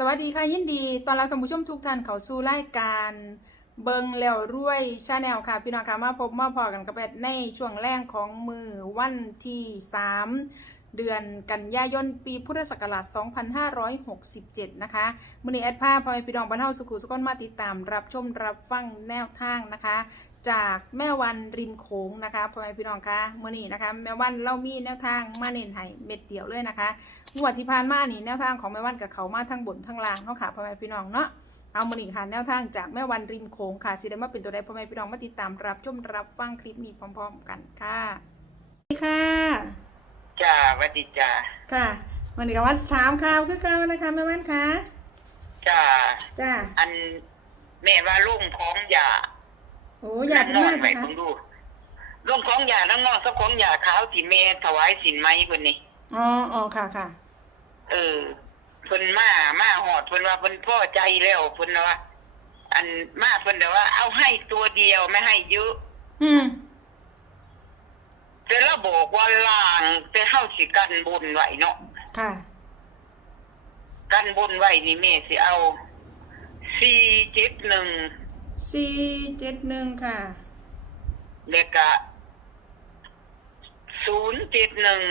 สวัสดีค่ะยินดีตอนรับท่านผู้ชมทุกท่านเข้าสู่รายการเบิงแล้วรวยชาแนลค่ะ พี่น้องค่ะมาพบมาพอกันกับแอดในช่วงแรกของมือวันที่ 3 เดือนกันยายนปีพุทธศักราช 2567 นะคะมือนี้แอดภาพอพี่น้องบรรเทาสุขุสุขนมาติดตามรับชมรับฟังแนวทางนะคะ จากแม่วันริมโขงนะคะพ่อแม่พี่น้องคะมื่อนี้นะคะแม่วันเรามีแนวทางมาเน้นให้เม็ดเดียวเลยนะคะงวดที่ผ่านมานี่แนวทางของแม่วันกับเขามาทั้งบนทั้งล่างเนาะค่ะพ่อแม่พี่น้องเนาะเอามื่อนี้ค่ะแนวทางจากแม่วันริมโขงค่ะสิได้มาเป็นตัวใดพ่อแม่พี่น้องมาติดตามรับชมรับฟังคลิปนี้พร้อม ๆ กันค่ะสวัสดีค่ะจ้าหวัดดีจ้าค่ะวันนี้ก็ว่าถามข่าวคือเก่านะคะแม่วันคะจ้าจ้าอันแม่ว่าลุงของยา โอ้อยากเป็นน้มากไปจ้ะคะผมดูลุงของยาทั้งนอกสักของยาขาวที่แม่ถวายสินไหมเพิ่นนี่อ๋ออ๋อค่ะค่ะเออเพิ่นมามาหอดเพิ่นว่าเพิ่นพอใจแล้วเพิ่นว่า อันมาเพิ่นแต่ว่า เอาให้ตัวเดียวไม่ให้เยอะอืมแต่ละบอกว่าล่างแต่เข้าสิกันบนไหวเนาะค่ะ กันบนไหวนี่แม่สิเอาสี่เจ็ดหนึ่ง สี่เจ็ดหนึ่งค่ะ แล้วก็ศูนย์เจ็ดหนึ่ง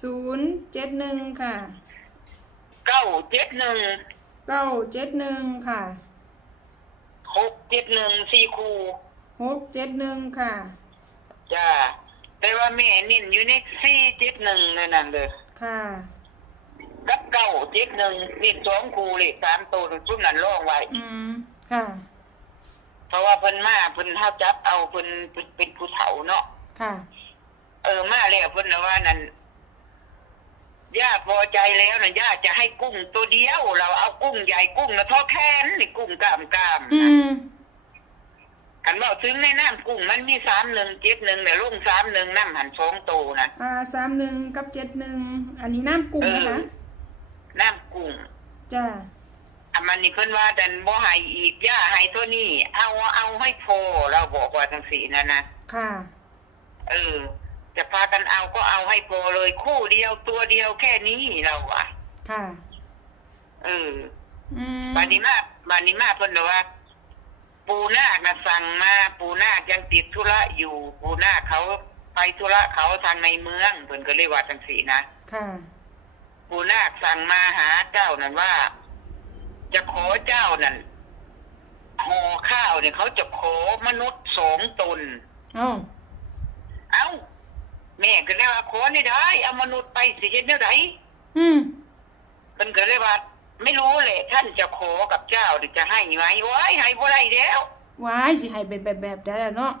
ศูนย์เจ็ดหนึ่งค่ะ เก้าเจ็ดหนึ่งเก้าเจ็ดหนึ่งค่ะหกเจ็ดหนึ่งสี่คูหกเจ็ดหนึ่งค่ะ จ้าแต่ว่าแม่นิ่นอยู่ในสี่เจ็ดหนึ่งนั่นน่ะเด้อค่ะกับเก้าเจ็ดหนึ่งนี่สองคูเลยสามตัวชุดนั้นล่องไว้ อืม ค่ะ เพราะว่าเพิ่นมาเพิ่นเฮาจับเอาเพิ่นเพิ่นเป็นผู้เฒ่าเนาะค่ะ เออมาแล้วเพิ่นน่ะว่านั่นย่าพอใจแล้วนะย่าจะให้กุ้งตัวเดียว เราเอากุ้งใหญ่กุ้งนะเท่อแขนนี่กุ้งกล้ามกล้ามอืนะมกันบอกถึงในน้ำกุ้งมันมีสามหนึ่งเจ็ดหนึ่งแต่ลุงสามหนึ่งน้ำหันสองโตนะอ่าสามหนึ่งกับเจ็ดหนึ่งอันนี้น้ำกุ้งนะคะน้ำกุ้งจ้า อันมันนี่เพิ่นว่าดันบ่ให้อีกย่าให้เท่านี้เอาเอาให้พอเราบอกว่าทั้งสี่นั่นนะค่ะ เออ จะพากันเอาก็เอาให้พอเลยคู่เดียวตัวเดียวแค่นี้เราอะค่ะ เอออืมบานิมาบานิมาเพิ่นบอกว่า ปูนาคนะสั่งมาปูนาคยังติดธุระอยู่ ปูนาคเขาไปธุระเขาทางในเมืองเพิ่นก็เลยว่าจังสีนะ ค่ะ ปูนาคสั่งมาหาเจ้านั่นว่า จะขอเจ้านั่นห่อข้าวเนี่ยเขาจะขอมนุษย์สองตน เอ้าเอ้าแม่ก็เลยว่าขอนี่ได้เอามนุษย์ไปสิเห็นเท่าไหร่อืมเพิ่นก็เลยว่า ไม่รู้แหละท่านจะขอกับเจ้าหรือจะให้ไหมไว้ให้บ่ได้แล้วว้ายสิให้เป็นแบบแบบได้แล้วเนาะ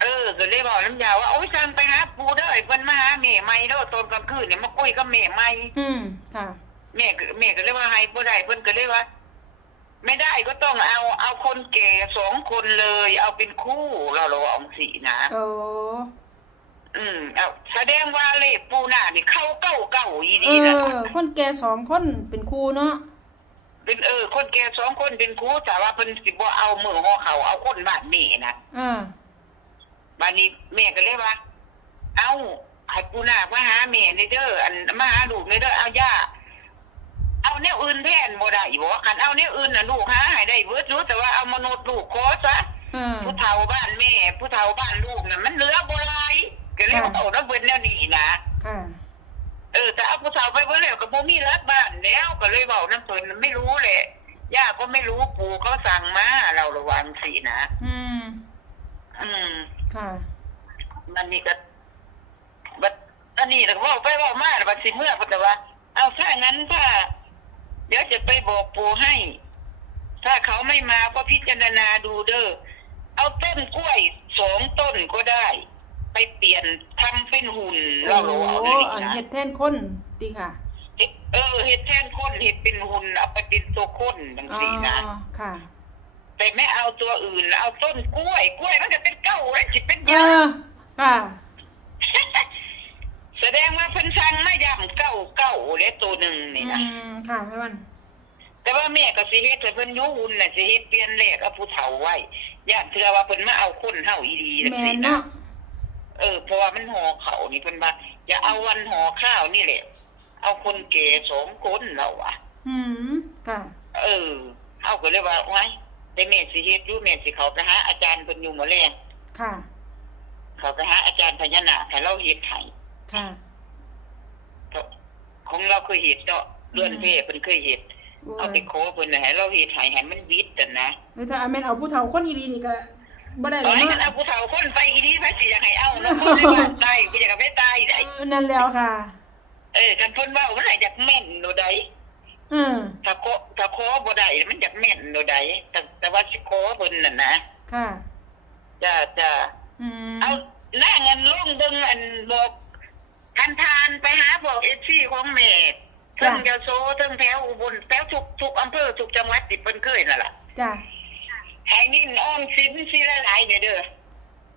เออก็เลยบอกน้ำยาว่าโอ้ยสั่งไปหาปูเด้อเพิ่นมาหาแม่ใหม่เด้อตอนกลางคืนเนี่ยมาคุยกับแม่ใหม่อืมค่ะ แม่ก็แม่ก็เลยว่าให้บ่ได้เพิ่นก็เลยว่า ไม่ได้ก็ต้องเอาเอาคนแก่สองคนเลย เอาเป็นคู่เราเราว่าองสีนะโอ้อืมเอาแสดงว่าเลขปูหน้านี่เข้าเก้าเก้าอีเอดีนะอ คนแก่สองคนเป็นครูเนาะเป็นเออ คนแก่สองคนเป็นคู่แต่ว่าเพิ่นสิบ่เอามือห่อเขาเอาคนบ้านแม่นะ อ่าบ้านนี้แม่ก็เลยว่า เอาให้ปูหน้ามาหาแม่นี่เด้อ อันมาหาลูกนี่เด้อ เอาย่าเอา แนวอื่นแทนบ่ได้บ่คันเอาแนวอื่นน่ะลูกหาให้ได้เบิดรู้แต่ว่าเอามนุษย์ลูกขอซะอ่าผู้เฒ่าบ้านแม่ผู้เฒ่าบ้านลูกน่ะมันเหลือบ่หลายก็เลยว่าค่ะเอาแล้วเบิดแนวนี้นะค่ะเออแต่เอาผู้เฒ่าไปเบิดแล้วก็บ่มีรักบ้านแล้วก็เลยเว้านํเพิ่นไม่รู้แหละย่าก็ไม่รู้ปู่เขาสั่งมาเราระวังสินะอืม อืมค่ะ มันนี่ก็บัดอันนี้ก็เว่าไปเว่ามาบัดสิเมื่อเพนแต่ว่า เอาถ้างั้นถ้า เดี๋ยวจะไปบอกปู่ให้ ถ้าเขาไม่มาก็พิจารณาดูเด้อ เอาต้นกล้วยสองต้นก็ได้ ไปเปลี่ยนทำเป็นหุ่นโอ้เราเราเอาอัเดี๋ยวนนี้นะเฮ็ดแทนคนติค่ะเฮ็ดเออเห็ดแทนคนเห็ดเป็นหุ่นเอาไปเป็นตัวคนดังอ๋อสีนะค่ะ แต่ไม่เอาตัวอื่น เอาต้นกล้วย กล้วยมันจะเป็นเก้าแล้วสิเป็นเอยาอค่ะ แสดงว่าเพิ่น สั่งมาย่ำเก้าเก้าและตัวหนึ่งอืนี่นะมค่ะแม่วันแต่ว่าแม่ก็สิเฮ็ดให้เพิ่นอยูหุ่นน่ะสิเฮ็ดเปลี่ยนเลขเอาผู้เฒ่าไว้ย่านเชื่อว่าเพิ่นมาเอาคนเฮาอีดีจังแม่ซี่นนะเนาะเออเพราะว่ามันห่อเขานี่เพิ่นว่าอย่าเอาวันห่อข้าวนี่แหละเอาคนแก่สองคนเราอะอืมค่ะเออเฮาก็เลยว่าโอ้ยแต่แม่สิเฮ็ดอยู่แม่สิเขาไปหาอาจารย์เพิ่นอยู่หมดแลงค่ะ เขาไปหาอาจารย์พญานาคให้เราเฮ็ดให้ค่ะเพราะ ของเราเคยเฮ็ดเนาะเลื่อนเพศเพิ่นเคยเฮ็ดโอ้เอายไปโคเพิ่นน่ะให้เราเฮ็ดให้ให้มันวิดนั่นนะแล้วถ้าแม่นเอาผู้เฒ่าคนอีหลีนี่ก็บ่ได้เอ้แล้วยมันเนาะเอาผู้เฒ่าคนไปอีดีพระสิอยากให้เอาเนาะคนได้ว่าตายบ่อยากให้ไปตายได้เออนั่นแล้วค่ะ เออกันเพิ่นเว้ามันน่ะอยากแม่นโนใดเออถ้าโคถ้าโคบ่ได้มันอยากแม่นโนใดแต่แต่ว่าสิโคเพิ่นน่ะนะค่ะจ้าจ้าอืมเอาหน้าเงินลงเบิ่งอันบอก ทันทานไปหาบอกเอซีของแม่เทิงยาโซเทิงแถวอุบลแถวทุกทุกอำเภอทุกจังหวัดที่เพิ่นเคยนั่นล่ะจ้ะให้นี่อ้อมสินสิหลายๆเด้อเด้อ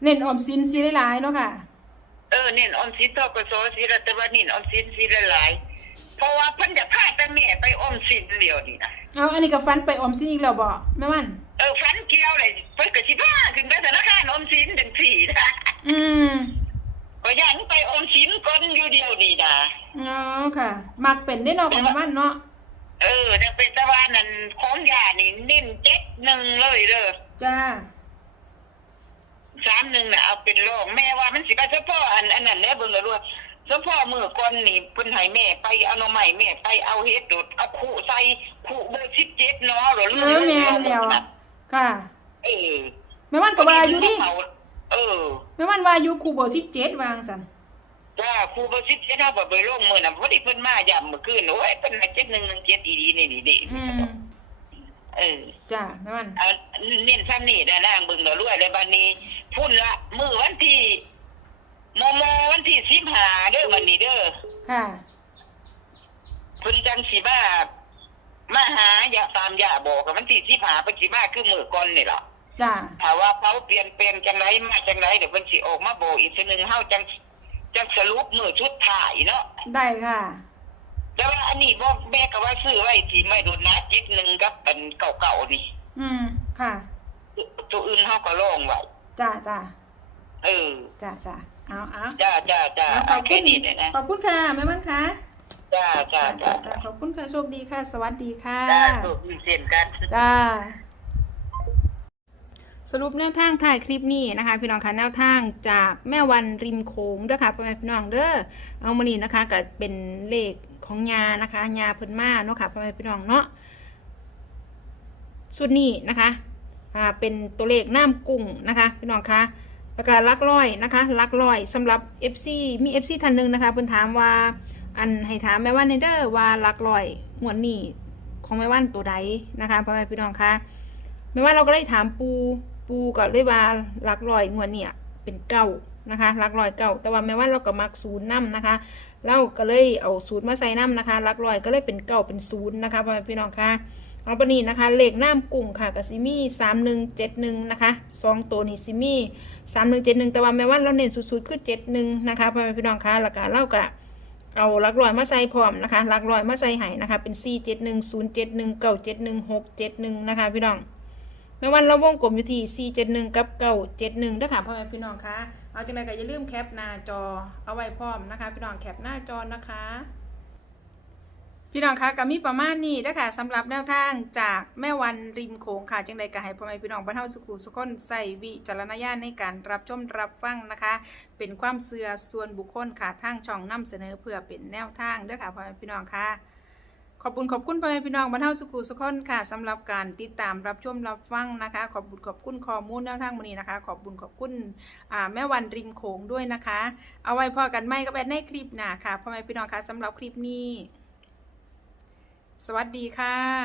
เน้นออมสินสิหลายๆเนาะค่ะเออนี่อ้อมสินทกศสิรัตวานินอ้อมสินสิหลายๆเพราะว่าเพิ่นจะพาแต่แม่ไปอ้อมสินเดียวนี่นะเอาอันนี้ก็ฟันไปออมสินอีกแล้วบ่แม่วันเออฝันเกี่ยวเลยเพิ่นก็สิพาขึ้นไปธนาคารออมสินจังซี่นะอืม ก็ยังไปออมสินก่อนอยู่เดียวนี่นะอ๋อค่ะ มักเป็นได้เนาะของแม่วันเนาะเออแต่เป็นตะวันนั่นของยานี่นิ่มเจ็ดหนึ่งเลยเด้อจ้าสามหนึ่งน่ะเอาเป็นรองแม่ว่ามันสิไปเฉพาะอันอันนั้นแหละเบิ่งแล้วด้วยเฉพาะมือก่อนนี่เพิ่นให้แม่ไปเอาหน่อไม้แม่ไปเอาเฮ็ดโดดเอาคู่ใส่คู่เบอร์17เนาะหรือเออแม่นแล้วค่ะ เออแม่วันก็ว่าอยู่ดิ เออแม่วันว่าอยู่ครูเบอร์17วางซั่นจ้าครูเบอร์17เฮาก็ไปลงมื้อน่ะพอดีเพิ่นมาย่ำเมื่อคืนโอ้ยเพิ่นให้7117อีดีนี่นี่ดิอืมเออจ้าแม่วันเอาเน้นซ้ำนี่ได้นางเบิ่งดอกรวยเลยบัดนี้พุ่นละมื้อวันที่โมโมวันที่15เด้อวันนี้เด้อค่ะเพิ่นจังสิมามาหาอย่าตามอย่าบอกกับวันที่15เพิ่นสิมาคือมื้อก่อนนี่ล่ะ จ้าถ้าว่าเขาเปลี่ยนแปลงจังไรมาจังไรเดี๋ยวเพิ่นสิออกมาบอกอีกทีหนึงเฮาจังจังสรุปมื้อสุดท้ายเนาะได้ค่ะแต่ว่าอันนี้บ่แม่ก็ว่าซื้อไว้ที่ไม่โดนนะจิตหนึงกับอันเก่าๆนี่อืมค่ะ ตัวอื่นเฮาก็ลองไว้จ้าจ้าเออจ้าจ้าเอาเอาจ้าจ้าจ้าเอาขเอาอบแค่คุณนี้เลยนะขอบคุณค่ะแม่วันค่ะจ้าจ้าจ้าจ้าขอบคุณค่ะโชคดีค่ะ สวัสดีค่ะจ้าถูกมีเส้นกันจ้า สรุปแนวทางถ่ายคลิปนี้นะคะ พี่น้องคะแนวทางจากแม่วันริมโขงด้อค่ะพ่อแม่พี่น้องเด้อเอามานี่นะคะก็เป็นเลขของยานะคะยาเพิ่นมาเนาะค่ะพ่อแม่พี่น้องเนาะสุดนี้นะคะอ่าเป็นตัวเลขน้ำกุ้งนะคะ พี่น้องคะแล้วก็ลักร้อยนะคะลักร้อยสำหรับ FC มี FC ท่านหนึ่งนะคะเพิ่นถามว่าอันให้ถามแม่วันเนเด้อว่าลักร้อยหมวดนี้ของแม่วันตัวใดนะคะพ่อแม่พี่น้องคะไม่ว่าเราก็ได้ถามปู ปูก็เลยว่าลักลอยงวดเนี่ยเป็นเก้านะคะลักลอยเก้าแต่ว่าแม้ว่าเราก็มักศูนย์นํนะคะ เราก็เลยเอาศูนย์มาใส่น้ำนะคะลักลอยก็เลยเป็นเก้าเป็นศูนย์นะคะพ่อแม่พี่น้องคะเอาปนี้นะคะเลขน้ำกุ้งค่ะกับซิมี่สามหนึ่งเจ็ดหนึ่งนะคะสองตัวนี้ซิมี่สามหนึ่งเจ็ดหนึ่งแต่ว่าแม้ว่าเราเน้นสุดๆคือเจ็ดหนึ่งนะคะพ่อแม่พี่น้องคะแล้วก็เราก็เอาลักร้อยมาใส่พร้อมนะคะลักร้อยมาใส่ให้นะคะเป็น4 7 1 0 7 1 9 7 1 6 7 1นะคะพี่น้อง แม่วันเราวงกลมอยู่ที่4 7 1 กับ 9 7 1ด้วยค่ะพ่อแม่พี่น้องคะเอาจังไรก็อย่าลืมแคปหน้าจอเอาไว้พร้อมนะคะ พี่น้องแคปหน้าจอนะคะ พี่น้องคะก็มีประมาณนี้นะคะสำหรับแนวทางจากแม่วันริมโขงค่ะจังใดก็ให้พ่อแม่พี่น้องบรรเทาสุขุสุขคนใส่วิจารณญาณในการรับชมรับฟังนะคะ เป็นความเสื่อส่วนบุคคลค่ะทางช่องนำเสนอเพื่อเป็นแนวทางเด้อค่ะพ่อแม่พี่น้องค่ะ ขอบคุณขอบคุณพ่อแม่พี่น้องบรรเทาสุขุสุขคนค่ะสำหรับการติดตามรับชมรับฟังนะคะ ขอบคุณขอบคุณข้อมูลแนวทางวันนี้นะคะ ขอบคุณขอบคุณแม่วันริมโขงด้วยนะคะ เอาไว้พอกันไหมก็แบบในคลิปหน้าค่ะพ่อแม่พี่น้องค่ะสำหรับคลิปนี้ สวัสดีค่ะ